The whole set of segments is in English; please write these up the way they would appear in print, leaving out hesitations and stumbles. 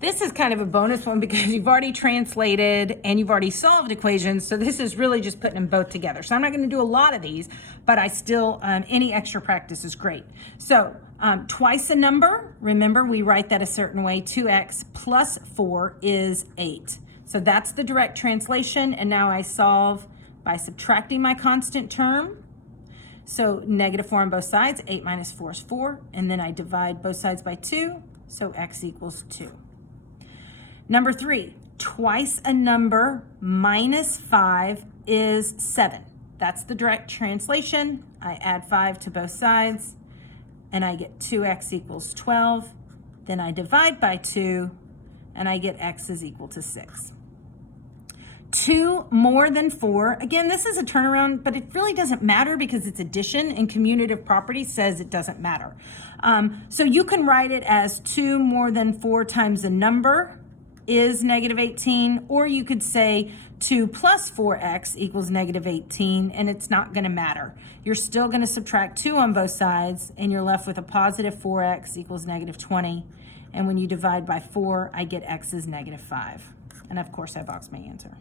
This is kind of a bonus one because you've already translated and you've already solved equations. So this is really just putting them both together. So I'm not going to do a lot of these, but I still, any extra practice is great. So twice a number, remember we write that a certain way, 2x plus 4 is 8. So that's the direct translation. And now I solve by subtracting my constant term. So negative 4 on both sides, 8 minus 4 is 4. And then I divide both sides by 2, so x equals 2. Number 3, twice a number minus 5 is 7. That's the direct translation. I add 5 to both sides, and I get 2x equals 12. Then I divide by 2, and I get x is equal to 6. 2 more than 4. Again, this is a turnaround, but it really doesn't matter because it's addition, and commutative property says it doesn't matter. So you can write it as 2 more than 4 times a number is negative 18, or you could say 2 plus 4x equals negative 18, and it's not going to matter. You're still going to subtract 2 on both sides, and you're left with a positive 4x equals negative 20. And when you divide by 4, I get x is negative 5. And of course, I box my answer.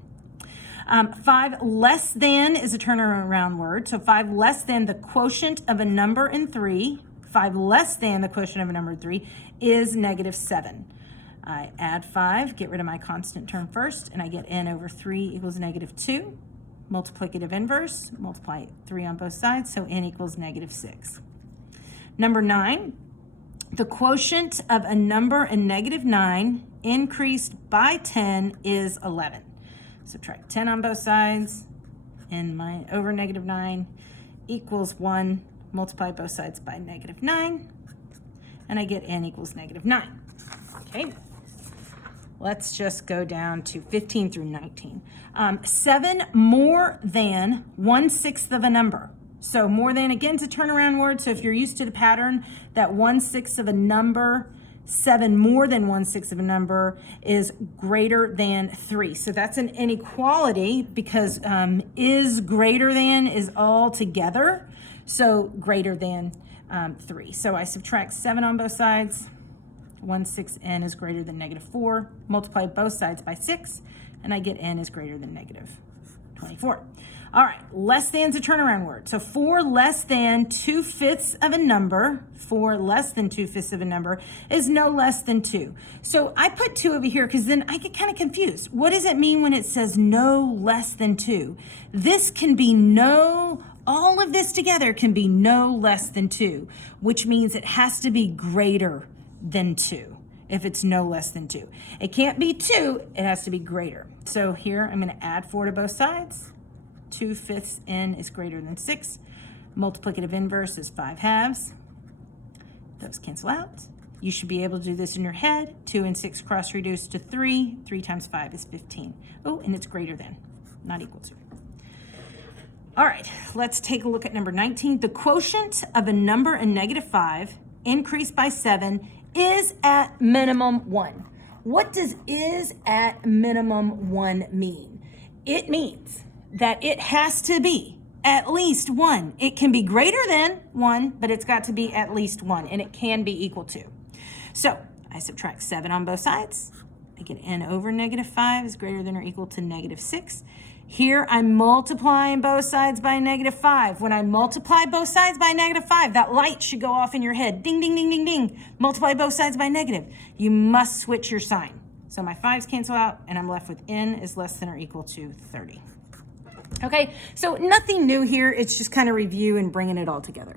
5 less than is a turnaround word. So 5 less than the quotient of a number in 3, 5 less than the quotient of a number in 3 is negative 7. I add 5, get rid of my constant term first, and I get n over 3 equals negative 2. Multiplicative inverse, multiply 3 on both sides, so n equals negative 6. Number 9, the quotient of a number in negative 9 increased by 10 is 11. Subtract 10 on both sides, and over negative 9 equals 1. Multiply both sides by negative 9, and I get n equals negative 9. Okay. Let's just go down to 15 through 19. 7 more than 1/6 of a number. So more than, again, is a turnaround word. So if you're used to the pattern that 1/6 of a number, 7 more than 1/6 of a number is greater than 3. So that's an inequality because is greater than is all together. So greater than 3. So I subtract 7 on both sides. 1/6 n is greater than negative 4. Multiply both sides by 6, and I get n is greater than negative 24. All right, less than is a turnaround word. So 4 less than 2/5 of a number, 4 less than 2/5 of a number is no less than 2. So I put 2 over here because then I get kind of confused. What does it mean when it says no less than 2? This can be no, all of this together can be no less than 2, which means it has to be greater than 2 if it's no less than 2. It can't be 2, it has to be greater. So here I'm going to add 4 to both sides. 2/5 n is greater than 6. Multiplicative inverse is 5/2. Those cancel out. You should be able to do this in your head. 2 and 6 cross reduce to 3. 3 times 5 is 15. Oh, and it's greater than, not equal to. All right, let's take a look at number 19. The quotient of a number in negative 5 increased by 7 is at minimum 1. What does is at minimum 1 mean? It means that it has to be at least 1. It can be greater than 1, but it's got to be at least 1, and it can be equal to. So I subtract 7 on both sides. I get n over negative 5 is greater than or equal to negative 6. Here I'm multiplying both sides by negative 5. When I multiply both sides by negative 5, that light should go off in your head. Ding, ding, ding, ding, ding. Multiply both sides by negative. You must switch your sign. So my 5's cancel out, and I'm left with n is less than or equal to 30. Okay, so nothing new here. It's just kind of review and bringing it all together.